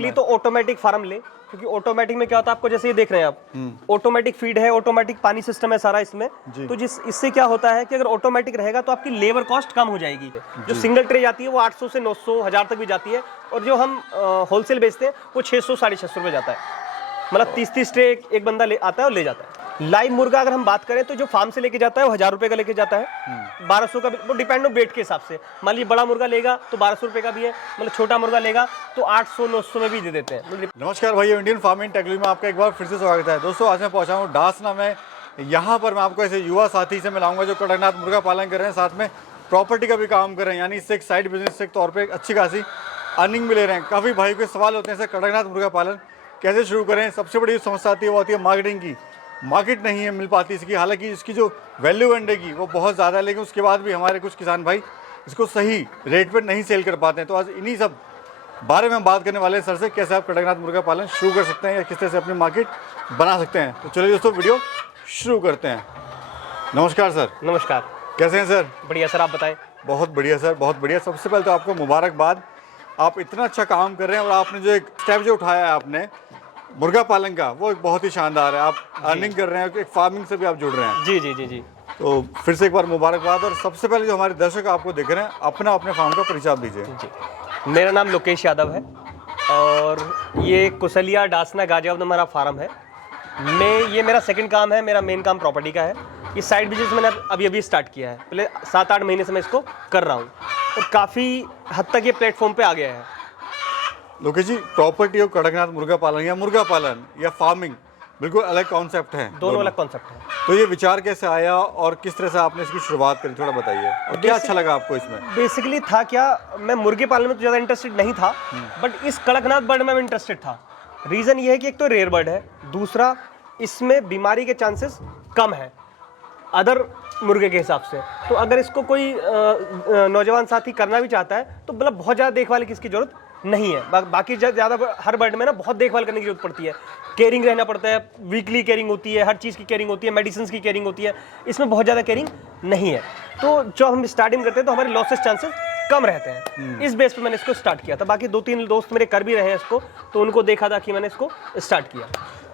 लिए तो automatic farm ले, क्योंकि ऑटोमेटिक में क्या होता है, आपको जैसे ये देख रहे हैं आप, ऑटोमेटिक फीड है, ऑटोमेटिक पानी सिस्टम है सारा इसमें। तो इससे क्या होता है कि अगर ऑटोमेटिक रहेगा तो आपकी लेबर कॉस्ट कम हो जाएगी। जो सिंगल ट्रे जाती है वो 800 से 900 1000 तक भी जाती है, और जो हम होलसेल बेचते हैं वो 600 650 रुपये जाता है। मतलब 30 ट्रे एक बंदा ले आता है और ले जाता है। लाइव मुर्गा अगर हम बात करें तो जो फार्म से लेके जाता है वो 1000 रुपये का लेके जाता है, 1200 का, वो डिपेंड हो वेट के हिसाब से। मान लीजिए बड़ा मुर्गा लेगा तो 1200 रुपये का भी है, मतलब छोटा मुर्गा लेगा तो 800 900 में भी दे देते हैं। नमस्कार भाई, इंडियन फार्मिंग टेक्नोलॉजी में आपका एक बार फिर से स्वागत है। दोस्तों आज मैं पहुंचा हूँ डासना में। यहाँ पर मैं आपको ऐसे युवा साथी से मिलाऊंगा जो कड़कनाथ मुर्गा पालन कर रहे हैं, साथ में प्रॉपर्टी का भी काम कर रहे हैं, यानी इससे एक साइड बिजनेस के तौर पर अच्छी खासी अर्निंग भी ले रहे हैं। काफ़ी भाई के सवाल होते हैं सर, कड़कनाथ मुर्गा पालन कैसे शुरू करें। सबसे बड़ी समस्या आती है वो आती है मार्केटिंग की। मार्केट नहीं है मिल पाती इसकी, हालांकि इसकी जो वैल्यू अंडे की वो बहुत ज़्यादा है, लेकिन उसके बाद भी हमारे कुछ किसान भाई इसको सही रेट पर नहीं सेल कर पाते हैं। तो आज इन्हीं सब बारे में हम बात करने वाले हैं सर से, कैसे आप कड़कनाथ मुर्गा पालन शुरू कर सकते हैं या किस तरह से अपनी मार्केट बना सकते हैं। तो चलिए दोस्तों वीडियो शुरू करते हैं। नमस्कार सर। नमस्कार, कैसे हैं सर? बढ़िया सर, आप बताएं। बहुत बढ़िया सर, बहुत बढ़िया। सबसे पहले तो आपको मुबारकबाद, आप इतना अच्छा काम कर रहे हैं और आपने जो एक स्टेप जो उठाया है आपने मुर्गा पालन का, वो एक बहुत ही शानदार है। आप अर्निंग कर रहे हैं, एक फार्मिंग से भी आप जुड़ रहे हैं। जी जी जी जी। तो फिर से एक बार मुबारकबाद। और सबसे पहले जो हमारे दर्शक आपको देख रहे हैं, अपने फार्म का परिचय आप दीजिए। जी, मेरा नाम लोकेश यादव है और ये कुशलिया डासना गाजियाबाद में हमारा फार्म है। ये मेरा सेकंड काम है, मेरा मेन काम प्रॉपर्टी का है। ये साइड बिजनेस मैंने अभी स्टार्ट किया है, पहले 7-8 महीने से मैं इसको कर रहा हूँ और काफ़ी हद तक ये प्लेटफॉर्म पे आ गया है। लोकेश जी, प्रॉपर्टी और कड़कनाथ मुर्गा पालन या फार्मिंग बिल्कुल अलग कॉन्सेप्ट है, दोनों अलग कॉन्सेप्ट है। तो ये विचार कैसे आया और किस तरह से आपने इसकी शुरुआत करी, थोड़ा बताइए। और क्या अच्छा लगा आपको इसमें? बेसिकली था क्या, मैं मुर्गे पालन में तो ज़्यादा इंटरेस्टेड नहीं था, बट इस कड़कनाथ बर्ड में इंटरेस्टेड था। रीज़न ये है कि एक तो रेयर बर्ड है, दूसरा इसमें बीमारी के चांसेस कम है अदर मुर्गे के हिसाब से। तो अगर इसको कोई नौजवान साथी करना भी चाहता है तो मतलब बहुत ज़्यादा देखभाल की इसकी ज़रूरत नहीं है। बाकी ज़्यादा हर बर्ड में ना बहुत देखभाल करने की जरूरत पड़ती है, केयरिंग रहना पड़ता है, वीकली केयरिंग होती है, हर चीज़ की केयरिंग होती है, मेडिसिन की केयरिंग होती है। इसमें बहुत ज़्यादा केयरिंग नहीं है, तो जब हम स्टार्टिंग करते हैं तो हमारे लॉसेस चांसेस कम रहते हैं। इस बेस पे मैंने इसको स्टार्ट किया था। बाकी 2-3 दोस्त मेरे कर भी रहे हैं इसको, तो उनको देखा था कि मैंने इसको स्टार्ट किया।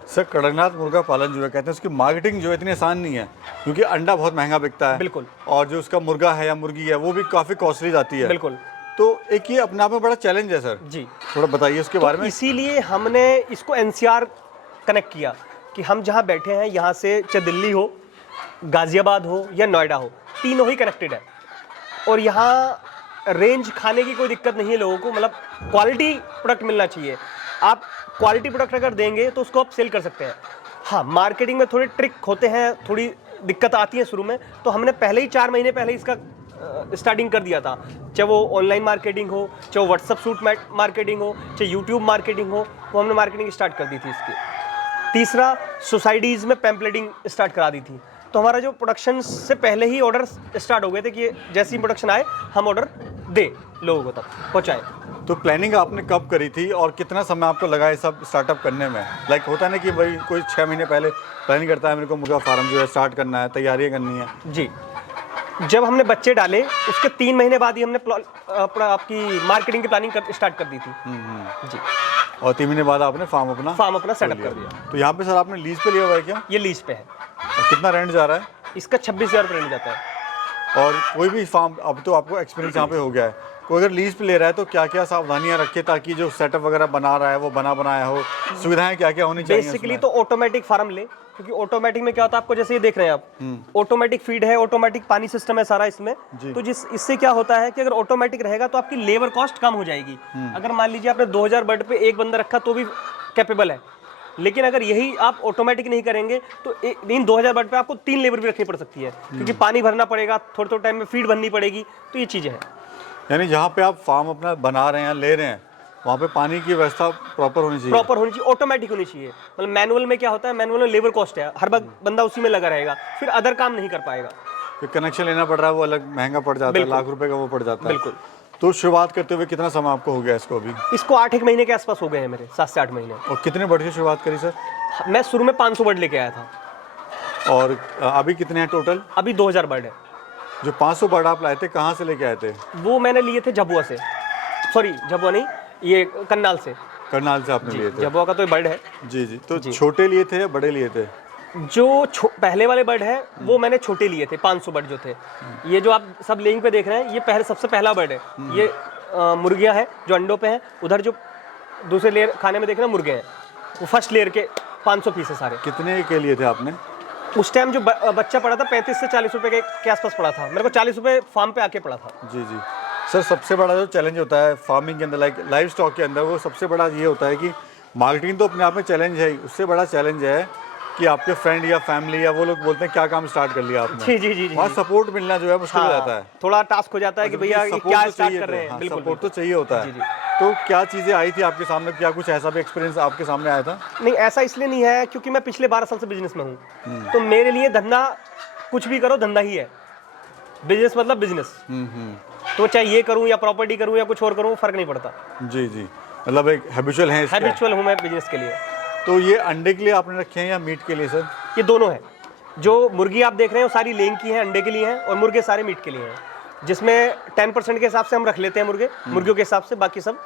सर, कड़कनाथ मुर्गा पालन जो है, कहते हैं उसकी मार्केटिंग जो है इतनी आसान नहीं है, क्योंकि अंडा बहुत महंगा बिकता है। बिल्कुल। और जो उसका मुर्गा है या मुर्गी है वो भी काफ़ी कॉस्टली जाती है। बिल्कुल। तो एक ये अपने आप में बड़ा चैलेंज है सर जी, थोड़ा बताइए उसके बारे में। इसीलिए हमने इसको एनसीआर कनेक्ट किया कि हम जहाँ बैठे हैं यहाँ से चाहे दिल्ली हो, गाजियाबाद हो या नोएडा हो, तीनों ही कनेक्टेड है। और यहाँ रेंज खाने की कोई दिक्कत नहीं है लोगों को, मतलब क्वालिटी प्रोडक्ट मिलना चाहिए। आप क्वालिटी प्रोडक्ट अगर देंगे तो उसको आप सेल कर सकते हैं। हाँ, मार्केटिंग में थोड़े ट्रिक होते हैं, थोड़ी दिक्कत आती है शुरू में, तो हमने पहले ही 4 महीने पहले इसका स्टार्टिंग कर दिया था। चाहे वो ऑनलाइन मार्केटिंग हो, चाहे वो व्हाट्सएप सूट मार्केटिंग हो, चाहे यूट्यूब मार्केटिंग हो, वो हमने मार्केटिंग स्टार्ट कर दी थी इसकी। तीसरा, सोसाइटीज़ में पैम्पलेटिंग स्टार्ट करा दी थी। तो हमारा जो प्रोडक्शन से पहले ही ऑर्डर स्टार्ट हो गए थे कि जैसे ही प्रोडक्शन आए हम ऑर्डर दे लोगों को तक पहुँचाएँ। तो प्लानिंग आपने कब करी थी और कितना समय आपको लगा ये सब स्टार्टअप करने में? लाइक होता है ना कि भाई कोई 6 महीने पहले प्लानिंग करता है, मेरे को मुर्गा फार्म जो है स्टार्ट करना है, तैयारियाँ करनी है। जी, जब हमने बच्चे डाले उसके 3 महीने बाद ही हमने आपकी मार्केटिंग की प्लानिंग स्टार्ट कर दी थी। जी। और 3 महीने बाद आपने फार्म अपना सेटअप कर दिया। तो यहाँ पे सर आपने लीज पे लिया हुआ है क्या? ये लीज पे है। और कितना रेंट जा रहा है इसका? 26,000 रुपये रेंट जाता है। और कोई भी फार्म, अब तो आपको एक्सपीरियंस यहाँ पे हो गया है, कोई अगर लीज पे ले रहा है तो क्या क्या सावधानियां रखे ताकि जो सेटअप वगैरह बना रहा है वो बनाया हो? सुविधाएं क्या क्या होनी चाहिए? बेसिकली तो ऑटोमेटिक फार्म ले, क्योंकि ऑटोमेटिक में क्या होता है, आपको जैसे ये देख रहे हैं आप, ऑटोमेटिक फीड है, ऑटोमेटिक पानी सिस्टम है सारा इसमें। तो इससे क्या होता है कि अगर ऑटोमेटिक रहेगा तो आपकी लेबर कॉस्ट कम हो जाएगी। अगर मान लीजिए आपने 2000 बर्ड पे एक बंदा रखा तो भी कैपेबल है, लेकिन अगर यही आप ऑटोमेटिक नहीं करेंगे तो इन 2000 बर्ड पे आपको 3 लेबर भी रखनी पड़ सकती है, क्योंकि पानी भरना पड़ेगा, थोड़े टाइम में फीड भरनी पड़ेगी। तो ये चीज़ें हैं। यानी जहाँ पे आप फार्म अपना बना रहे हैं, ले रहे हैं, वहाँ पे पानी की व्यवस्था प्रॉपर होनी चाहिए, ऑटोमेटिक होनी चाहिए। मतलब मैनुअल में क्या होता है, मैनुअल में लेबर कॉस्ट है, हर बंदा उसी में लगा रहेगा, फिर अदर काम नहीं कर पाएगा। फिर कनेक्शन लेना पड़ रहा है, वो अलग महंगा पड़ जाता है, लाख रुपए का वो पड़ जाता है। बिल्कुल। तो शुरुआत करते हुए कितना समय आपको हो गया इसको? अभी इसको 8 महीने के आसपास हो गए हैं मेरे, 7 से 8 महीने। और कितने बर्ड से शुरुआत करी सर? मैं शुरू में 500 बर्ड लेके आया था। और अभी कितने हैं टोटल? अभी 2000 बर्ड है। जो 500 बर्ड आप लाए थे कहाँ से लेके आए थे? वो मैंने लिए थे झबुआ से, सॉरी झबुआ नहीं, ये करनाल से। करनाल से आपने लिए थे? जबुआ का तो ये बर्ड है। जी जी, तो छोटे लिए थे या बड़े लिए थे? जो पहले वाले बर्ड है वो मैंने छोटे लिए थे, 500 बर्ड जो थे। ये जो आप सब लेइंग पे देख रहे हैं, ये सबसे पहला बर्ड है। ये मुर्गियां हैं जो अंडों पे हैं। उधर जो दूसरे लेयर खाने में देख रहे हैं मुर्गे हैं, वो फर्स्ट लेयर के 500 पीस है सारे। कितने के लिए थे आपने? उस टाइम जो बच्चा पड़ा था 35 से 40 रुपए के आसपास पड़ा था। मेरे को 40 रुपए फार्म पे आके पड़ा था। जी जी सर, सबसे बड़ा जो चैलेंज होता है फार्मिंग के अंदर, लाइव स्टॉक के अंदर, वो सबसे बड़ा ये होता है कि मार्केटिंग तो अपने आप में चैलेंज है ही, उससे बड़ा चैलेंज है कि आपके फ्रेंड या फैमिली या वो लोग बोलते हैं क्या काम स्टार्ट कर लिया आपने। जी वहाँ सपोर्ट मिलना जो है मुश्किल हो जाता है। थोड़ा टास्क हो जाता है कि भैया ये क्या स्टार्ट कर रहे हैं। बिल्कुल, सपोर्ट तो चाहिए होता है। तो क्या चीज़ें आई थी आपके सामने, क्या कुछ ऐसा भी एक्सपीरियंस आपके सामने आया था? नहीं, ऐसा इसलिए नहीं है क्योंकि मैं पिछले 12 साल से बिजनेस में हूँ। तो मेरे लिए धंधा, कुछ भी करो धंधा ही है। बिजनेस मतलब बिजनेस। तो चाहे ये करूँ या प्रॉपर्टी करूँ या कुछ और करूँ, फर्क नहीं पड़ता। जी जी, मतलब एक हैबिचुअल है इसका। हैबिचुअल हूँ मैं बिजनेस के लिए। तो ये अंडे के लिए आपने रखे हैं या मीट के लिए सर? ये दोनों है। जो मुर्गी आप देख रहे हैं वो सारी लेंग की है, अंडे के लिए हैं, और मुर्गे सारे मीट के लिए हैं, जिसमें 10% के हिसाब से हम रख लेते हैं मुर्गियों के हिसाब से, बाकी सब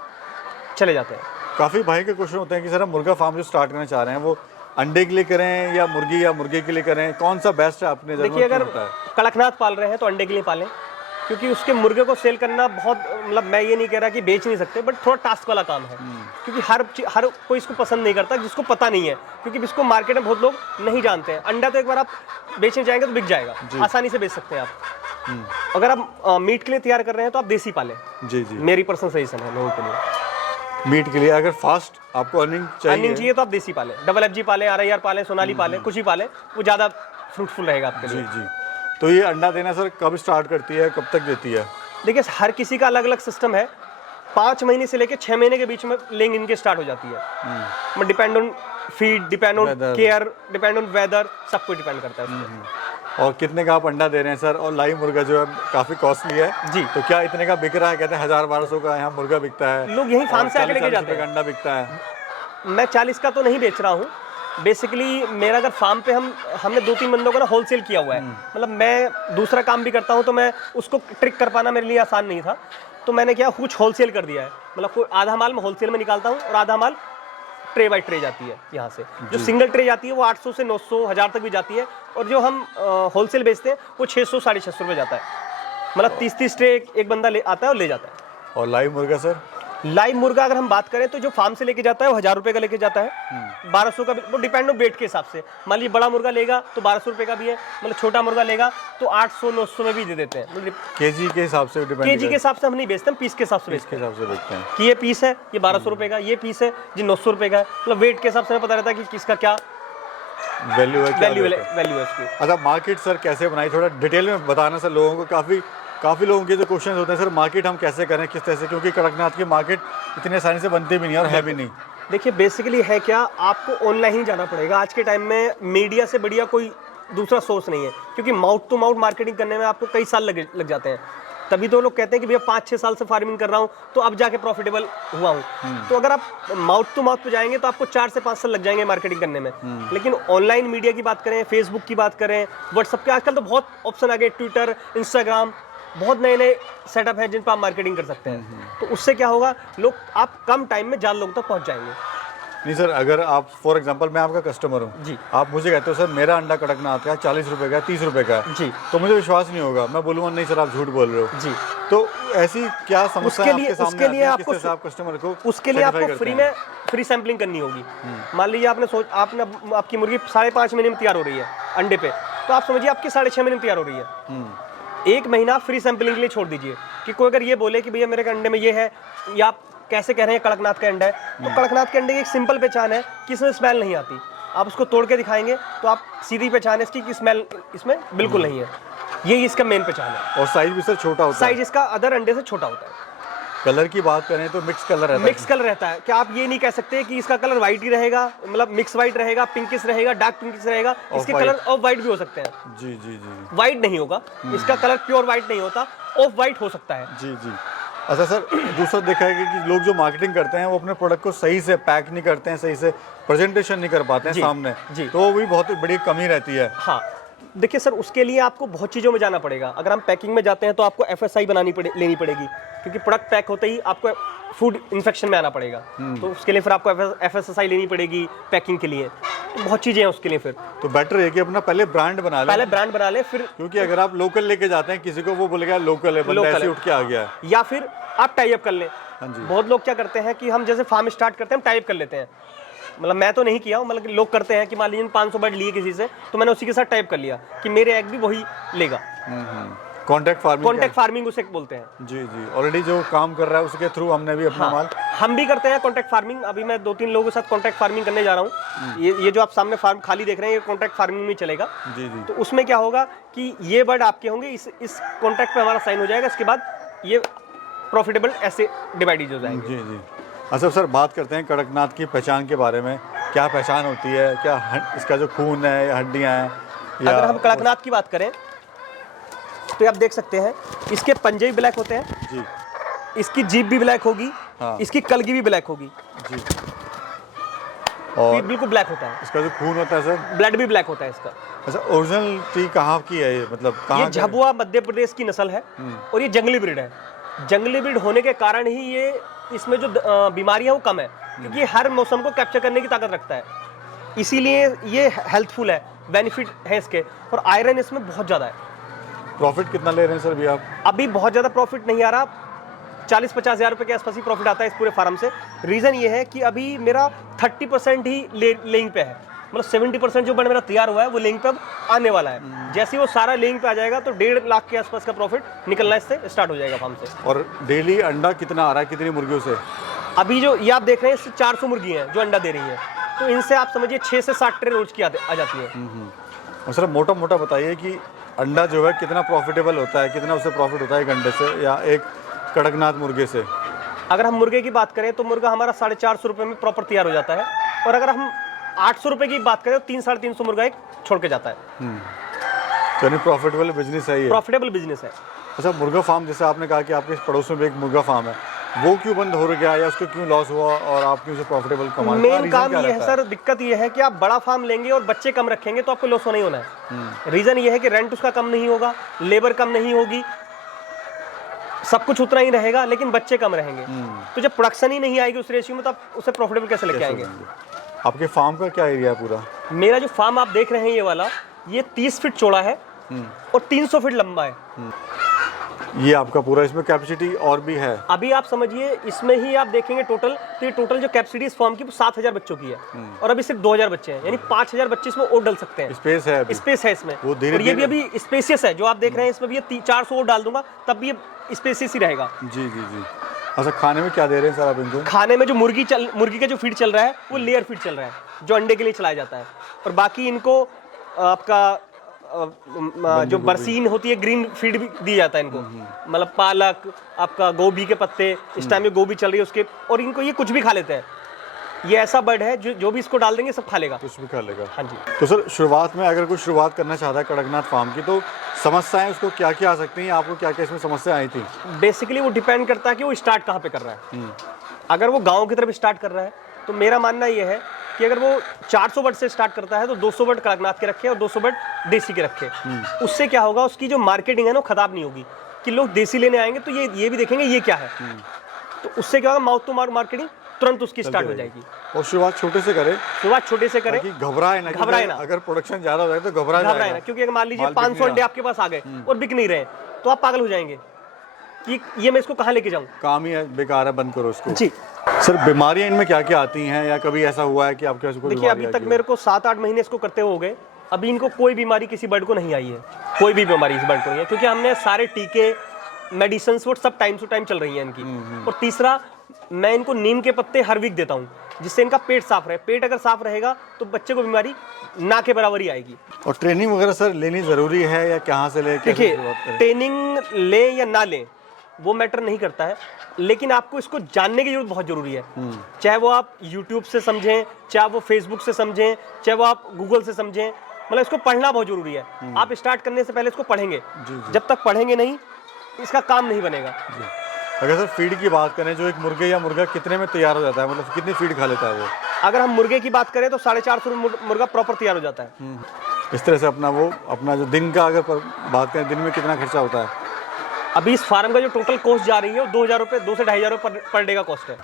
चले जाते हैं। काफ़ी भाई के क्वेश्चन होते हैं कि सर हम मुर्गा फार्म जो स्टार्ट करना चाह रहे हैं वो अंडे के लिए करें या मुर्गे के लिए करें, कौन सा बेस्ट है आपने? देखिए, अगर कड़कनाथ पाल रहे हैं तो अंडे के लिए पालें, क्योंकि उसके मुर्गे को सेल करना बहुत, मतलब मैं ये नहीं कह रहा कि बेच नहीं सकते, बट थोड़ा टास्क वाला काम है। क्योंकि हर कोई इसको पसंद नहीं करता जिसको पता नहीं है, क्योंकि इसको मार्केट में बहुत लोग नहीं जानते हैं। अंडा तो एक बार आप बेचने जाएंगे तो बिक जाएगा, आसानी से बेच सकते हैं आप। अगर आप मीट के लिए तैयार कर रहे हैं तो आप देसी पालें। जी जी, मेरी पर्सनल सजेशन है लोगों के लिए। मीट के लिए अगर फास्ट आपको अर्निंग चाहिए तो आप देसी पालें, डबल FG पालें, RIR पालें, सोनाली पालें, कुछ ही पालें, वो ज़्यादा फ्रूटफुल रहेगा आपके लिए। जी जी। तो ये अंडा देना सर कब स्टार्ट करती है, कब तक देती है? देखिए, हर किसी का अलग अलग सिस्टम है। 5 महीने से लेकर 6 महीने के बीच में लेंग इनके स्टार्ट हो जाती है। Depend on feed, depend on care, depend on whether, सब कुछ डिपेंड करता है। और कितने का आप अंडा दे रहे हैं सर? और लाइव मुर्गा जो है काफ़ी कॉस्टली है जी, तो क्या इतने का बिक रहा है? कहते हैं 1000-1200 का यहाँ मुर्गा बिकता है, लोग यही फार्म से आके लेके जाते हैं। अंडा बिकता है। मैं 40 का तो नहीं बेच रहा हूँ। बेसिकली मेरा अगर फार्म पे हमने 2-3 बंदों को ना होलसेल किया हुआ है। मतलब मैं दूसरा काम भी करता हूँ, तो मैं उसको ट्रिक कर पाना मेरे लिए आसान नहीं था, तो मैंने क्या कुछ होलसेल कर दिया है। मतलब कोई आधा माल मैं होलसेल में निकालता हूँ और आधा माल ट्रे बाई ट्रे जाती है यहाँ से। जो सिंगल ट्रे जाती है वो 800 से 900, 1000 तक भी जाती है, और जो हम होलसेल बेचते हैं वो 600-650 रुपये जाता है। मतलब 30-30 ट्रे एक बंदा आता है और ले जाता है। और लाइव मुर्गा सर? लाइव मुर्गा अगर हम बात करें तो जो फार्म से लेके जाता है वो 1000 रुपये का लेके जाता है। 1200 का, वो डिपेंड ऑन वेट के हिसाब से। मान लीजिए बड़ा मुर्गा लेगा तो 1200 रुपये का भी है, मतलब छोटा मुर्गा लेगा तो 800-900 में भी दे देते हैं। मतलब केजी के हिसाब से डिपेंड? केजी के हिसाब से हम नहीं बेचते, हम पीस के हिसाब से बेचते हैं। बेचते हैं कि ये पीस है, ये 1200 रुपये का, ये पीस है जी 900 रुपये का है। मतलब वेट के हिसाब से हमें पता रहता है कि किसका क्या वैल्यू है, वैल्यू है उसकी। अच्छा, मार्केट सर कैसे बनाई, थोड़ा डिटेल में बताना सर लोगों को। काफ़ी लोगों के जो क्वेश्चन होते हैं सर, मार्केट हम कैसे करें, किस तरह से, क्योंकि कड़कनाथ की मार्केट इतनी आसानी से बनती भी नहीं और है भी नहीं। देखिए, बेसिकली है क्या, आपको ऑनलाइन ही जाना पड़ेगा। आज के टाइम में मीडिया से बढ़िया कोई दूसरा सोर्स नहीं है, क्योंकि माउथ टू माउथ मार्केटिंग करने में आपको कई साल लग जाते हैं। तभी तो लोग कहते हैं कि भैया 5-6 साल से फार्मिंग कर रहा हूँ तो अब जाके प्रॉफिटेबल हुआ हूँ। तो अगर आप माउथ टू माउथ पे जाएंगे तो आपको 4 से 5 साल लग जाएंगे मार्केटिंग करने में। लेकिन ऑनलाइन मीडिया की बात करें, फेसबुक की बात करें, व्हाट्सएप के आजकल तो बहुत ऑप्शन आ गए, ट्विटर, इंस्टाग्राम, बहुत नए सेटअप हैं जिन पर आप मार्केटिंग कर सकते हैं। तो उससे क्या होगा, आप कम टाइम में ज़्यादा लोगों तक पहुँच जाएंगे। नहीं सर, अगर आप फॉर एग्जांपल मैं आपका कस्टमर हूँ जी, आप मुझे कहते हो सर मेरा अंडा कड़कनाथ का 40 रुपये का, 30 रुपये का जी, तो मुझे विश्वास नहीं होगा, मैं बोलूँगा नहीं सर आप झूठ बोल रहे हो जी। तो ऐसी क्या समस्या है आपके सामने? उसके लिए आपको कस्टमर को उसके लिए आपको फ्री सैंपलिंग करनी होगी। मान लीजिए आपने आपकी मुर्गी 5.5 महीने में तैयार हो रही है अंडे पे, तो आप समझिए आपकी 6.5 महीने में तैयार हो रही है। 1 महीना फ्री सैंपलिंग के लिए छोड़ दीजिए कि कोई अगर ये बोले कि भैया मेरे अंडे में ये है, या आप कैसे कह रहे हैं कड़कनाथ का अंडा है, तो कड़कनाथ के अंडे की एक सिंपल पहचान है कि इसमें स्मेल नहीं आती। आप उसको तोड़ के दिखाएंगे तो आप सीधी पहचान है इसकी कि स्मेल इसमें बिल्कुल नहीं है। यही इसका मेन पहचान है। और साइज भी सर छोटा होता है? साइज इसका अदर अंडे से छोटा होता है। कलर की बात करें तो मिक्स कलर रहता है। मिक्स कलर रहता है, क्या आप ये नहीं कह सकते कि इसका कलर व्हाइट ही रहेगा, मतलब मिक्स व्हाइट रहेगा, पिंकिश रहेगा, डार्क पिंकिश रहेगा। इसके कलर ऑफ व्हाइट भी हो सकते हैं। जी जी जी, व्हाइट नहीं होगा, इसका कलर प्योर व्हाइट नहीं होता, ऑफ व्हाइट हो सकता है। जी जी। अच्छा सर, दूसरा देखा है कि लोग जो मार्केटिंग करते हैं वो अपने प्रोडक्ट को सही से पैक नहीं करते हैं, सही से प्रेजेंटेशन नहीं कर पाते हैं सामने, जी। तो वो भी बहुत बड़ी कमी रहती है। हाँ, देखिए सर, उसके लिए आपको बहुत चीज़ों में जाना पड़ेगा। अगर हम पैकिंग में जाते हैं तो आपको FSI लेनी पड़ेगी, क्योंकि प्रोडक्ट पैक होते ही आपको फूड इन्फेक्शन में आना पड़ेगा। तो उसके लिए फिर आपको FSSI लेनी पड़ेगी पैकिंग के लिए। तो बहुत चीज़ें हैं उसके लिए फिर। तो बेटर है कि अपना पहले ब्रांड बना ले, पहले ब्रांड बना ले, फिर क्योंकि अगर आप लोकल लेके जाते हैं किसी को, वो बोलेगा लोकल है, बंदा ऐसे उठ के आ गया है। या फिर आप टाई अप कर लें। हाँ जी। बहुत लोग क्या करते हैं कि हम जैसे फार्म स्टार्ट करते हैं, हम टाई अप कर लेते हैं। मतलब मैं तो नहीं किया हूँ, मतलब लोग करते हैं कि मान लीजिए 500 बर्ड लिए किसी से, तो मैंने उसी के साथ टाइप कर लिया कि मेरे एग भी वही लेगा। कॉन्ट्रैक्ट फार्मिंग, कॉन्ट्रैक्ट फार्मिंग उसे बोलते हैं। जी जी, ऑलरेडी जो काम कर रहा है उसके थ्रू हमने भी अपना माल, हम भी करते हैं कॉन्ट्रैक्ट फार्मिंग। अभी मैं 2-3 लोगों के साथ कॉन्ट्रैक्ट फार्मिंग करने जा रहा हूँ। ये जो आप सामने फार्म खाली देख रहे हैं, ये कॉन्ट्रैक्ट फार्मिंग में चलेगा। जी जी। तो उसमें क्या होगा कि ये बर्ड आपके होंगे, इस कॉन्ट्रैक्ट पे हमारा साइन हो जाएगा। इसके बाद ये प्रॉफिटेबल ऐसे डिवाइड हो जाएंगे। जी जी। अच्छा सर, बात करते हैं कड़कनाथ की पहचान के बारे में। क्या पहचान होती है, क्या इसका जो खून है या हड्डियाँ हैं, या अगर हम कड़कनाथ की बात करें तो आप देख सकते हैं इसके पंजे भी ब्लैक होते हैं जी, इसकी जीभ भी ब्लैक होगी। हाँ। इसकी कलगी भी ब्लैक होगी जी, ये और बिल्कुल ब्लैक होता है। इसका जो खून होता है सर, ब्लड भी ब्लैक होता है इसका। अच्छा ओरिजिनलिटी कहाँ की है ये, मतलब कहाँ ये का है? झाबुआ मध्य प्रदेश की नस्ल है और ये जंगली ब्रीड है। जंगली ब्रीड होने के कारण ही ये इसमें जो बीमारियां वो कम है, क्योंकि ये हर मौसम को कैप्चर करने की ताकत रखता है। इसीलिए ये हेल्पफुल है, बेनिफिट है इसके, और आयरन इसमें बहुत ज़्यादा है। प्रॉफिट कितना ले रहे हैं सर अभी आप? अभी बहुत ज़्यादा प्रॉफिट नहीं आ रहा, 40-50 हज़ार रुपये के आसपास ही प्रॉफिट आता है इस पूरे फार्म से। रीज़न ये है कि अभी मेरा 30% ही लेइंग पे है, मतलब 70% जो बर्ड मेरा तैयार हुआ है वो लेइंग पे अब आने वाला है। जैसे ही वो सारा लेइंग पे आ जाएगा तो 1.5 लाख के आसपास का प्रॉफिट निकलना इससे स्टार्ट हो जाएगा फार्म से। और डेली अंडा कितना आ रहा है, कितनी मुर्गियों से? अभी जो ये आप देख रहे हैं, इससे 400 मुर्गी हैं जो अंडा दे रही हैं, तो इनसे आप समझिए 6 से 7 ट्रे रोज की आ जाती है। और सर मोटा मोटा बताइए कि अंडा जो है कितना प्रॉफिटेबल होता है, कितना उससे प्रॉफिट होता है एक अंडे से या एक कड़कनाथ मुर्गे से? अगर हम मुर्गे की बात करें तो मुर्गा हमारा 450 रुपये में प्रॉपर तैयार हो जाता है, और अगर हम 800 रुपये की बात करें तो 300-350 मुर्गा एक छोड़ के जाता है। तो यानी प्रॉफिटेबल बिजनेस है ये? प्रॉफिटेबल बिजनेस है। अच्छा, मुर्गा फार्म जैसे आपने कहा कि आपके पड़ोस में भी एक मुर्गा फार्म है, वो क्यों बंद हो गया या उसको क्यों लॉस हुआ और आप क्यों उसे प्रॉफिटेबल कमा? मेन काम ये है सर, दिक्कत ये है कि आप बड़ा फार्म लेंगे और बच्चे कम रखेंगे तो आपको लॉस होना ही होना है। रीज़न ये है कि रेंट उसका कम नहीं होगा, लेबर कम नहीं होगी, सब कुछ उतना ही रहेगा, लेकिन बच्चे कम रहेंगे। तो जब प्रोडक्शन ही नहीं आएगी उस रेशियो में, तो आप उसे प्रॉफिटेबल कैसे लेके आएंगे? आपके फार्म का क्या एरिया है पूरा? मेरा जो फार्म आप देख रहे हैं ये वाला, ये 30 फीट चौड़ा है और 300 फीट लंबा है। ये आपका पूरा, इसमें कैपेसिटी और भी है? अभी आप समझिए इसमें ही आप देखेंगे टोटल, तो ये टोटल जो कैपेसिटी इस फॉर्म की 7000 बच्चों की है, और अभी सिर्फ 2000 बच्चे हैं, यानी 5000 बच्चे इसमें और डाल सकते हैं। स्पेस है अभी? स्पेस है इसमें, वो धीरे और ये भी अभी स्पेसियस है। जो आप देख रहे हैं इसमें भी ये 400 और डाल दूंगा तब भी ये स्पेसियस ही रहेगा। जी जी जी। अच्छा, खाने में क्या दे रहे हैं सर आप इनको? खाने में जो मुर्गी का जो फीड चल रहा है वो लेयर फीड चल रहा है, जो अंडे के लिए चलाया जाता है, और बाकी इनको आपका जो बरसीन होती है ग्रीन फीड भी दी जाता है इनको, मतलब पालक, आपका गोभी के पत्ते, इस टाइम में गोभी चल रही है उसके, और इनको ये कुछ भी खा लेते हैं। ये ऐसा बर्ड है जो भी इसको डाल देंगे सब खा लेगा, कुछ भी खा लेगा। हाँ जी। तो सर शुरुआत में अगर कोई शुरुआत करना चाहता है कड़कनाथ फार्म की, तो समस्याएं उसको क्या क्या आ सकती हैं? आपको क्या क्या इसमें समस्या आई थी? बेसिकली वो डिपेंड करता है कि वो स्टार्ट कहाँ पे कर रहा है। अगर वो गाँव की तरफ स्टार्ट कर रहा है तो मेरा मानना ये है कि अगर वो 400 बर्ड से स्टार्ट करता है तो 200 बर्ड कड़कनाथ के रखे और 200 बर्ड देसी के रखे। उससे क्या होगा, उसकी जो मार्केटिंग है ना खराब नहीं होगी, कि लोग देसी लेने आएंगे तो ये भी देखेंगे ये क्या है, तो उससे क्या होगा, माउथ टू माउथ मार्केटिंग तुरंत उसकी स्टार्ट हो जाएगी। और शुरुआत छोटे से करे, शुरुआत छोटे से करें, घबराए ना, अगर प्रोडक्शन ज्यादा हो जाए तो घबराए ना, क्योंकि अगर मान लीजिए 500 अंडे आपके पास आ गए और बिक नहीं रहे तो आप पागल हो जाएंगे कि ये मैं इसको कहाँ लेके जाऊँ, काम ही बेकार है, बंद करो इसको। जी। सर बीमारियां इनमें क्या क्या आती हैं, या कभी ऐसा हुआ है कि आपके पास कोई? देखिए अभी तक मेरे को 7-8 महीने इसको करते हो गए, अभी इनको कोई बीमारी किसी बर्ड को नहीं आई है, कोई भी बीमारी इस बर्ड को नहीं है, क्योंकि हमने सारे टीके, मेडिसिन वो सब टाइम टू टाइम चल रही है इनकी। और तीसरा, मैं इनको नीम के पत्ते हर वीक देता हूँ, जिससे इनका पेट साफ रहे। पेट अगर साफ रहेगा तो बच्चे को बीमारी ना के बराबर ही आएगी। और ट्रेनिंग वगैरह सर लेनी जरूरी है या कहाँ से ले? देखिए ट्रेनिंग ले या ना ले वो मैटर नहीं करता है, लेकिन आपको इसको जानने की जरूरत बहुत जरूरी है। चाहे वो आप YouTube से समझें, चाहे वो Facebook से समझें, चाहे वो आप Google से समझें, मतलब इसको पढ़ना बहुत जरूरी है। आप स्टार्ट करने से पहले इसको पढ़ेंगे, जब तक पढ़ेंगे नहीं इसका काम नहीं बनेगा। अगर सर फीड की बात करें, जो एक मुर्गे या मुर्गा कितने में तैयार हो जाता है, मतलब कितनी फीड खा लेता है वो? अगर हम मुर्गे की बात करें तो 450 मुर्गा प्रॉपर तैयार हो जाता है। इस तरह से अपना जो दिन का अगर बात करें, दिन में कितना खर्चा होता है? अभी इस फार्म का जो टोटल कॉस्ट जा रही है वो 2,000 रुपये, 2 से 2,500 रुपये पर डे का कॉस्ट है।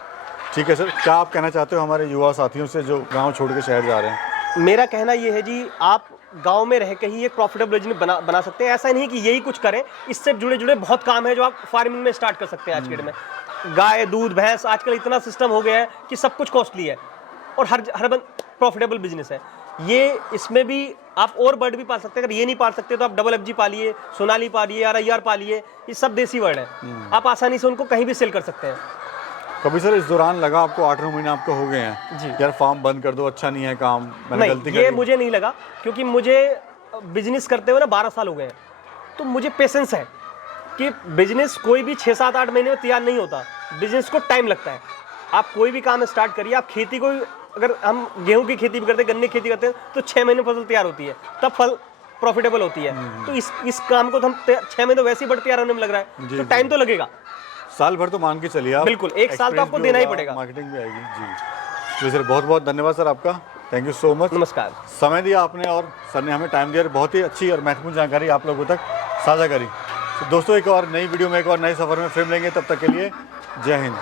ठीक है सर, क्या आप कहना चाहते हो हमारे युवा साथियों से जो गाँव छोड़ के शहर जा रहे हैं? मेरा कहना ये है जी, आप गांव में रह के ही एक प्रॉफिटेबल बिजनेस बना सकते हैं। ऐसा नहीं कि यही कुछ करें, इससे जुड़े बहुत काम है जो आप फार्मिंग में स्टार्ट कर सकते हैं। आज के डेट में गाय, दूध, भैंस, आजकल इतना सिस्टम हो गया है कि सब कुछ कॉस्टली है और हर प्रॉफिटेबल बिजनेस है ये। इसमें भी आप और बर्ड भी पाल सकते हैं। अगर ये नहीं पाल सकते तो आप डबल FG पालिए, सोनाली पालिए, RIR पालिए। ये सब देसी बर्ड है, आप आसानी से उनको कहीं भी सेल कर सकते हैं। कभी सर इस दौरान लगा आपको 8-9 महीने आपको हो गए हैं जी, यार फार्म बंद कर दो, अच्छा नहीं है काम, मैंने गलती नहीं, ये करी? मुझे नहीं लगा, क्योंकि मुझे बिजनेस करते हुए ना 12 साल हो गए हैं। तो मुझे पेशेंस है कि बिजनेस कोई भी 6-7-8 महीने में तैयार नहीं होता। बिजनेस को टाइम लगता है। आप कोई भी काम स्टार्ट करिए, आप खेती को, अगर हम गेहूं की खेती भी करते हैं, गन्ने की खेती करते हैं, तो 6 महीने फसल तैयार होती है, तब फल प्रॉफिटेबल होती है। तो इस काम को तो हम 6 महीने तो वैसे ही बड़ तैयार होने में लग रहा है, तो टाइम तो लगेगा। साल भर तो मान के चलिए आप, बिल्कुल, 1 साल तो आपको देना ही पड़ेगा। मार्केटिंग भी आएगी जी। सर बहुत बहुत धन्यवाद सर आपका, थैंक यू सो मच। नमस्कार। समय दिया आपने और सर ने हमें टाइम दिया, बहुत ही अच्छी और महत्वपूर्ण जानकारी आप लोगों तक साझा करी। तो दोस्तों, एक और नई वीडियो में एक और नए सफ़र में फिर मिलेंगे, तब तक के लिए जय हिंद।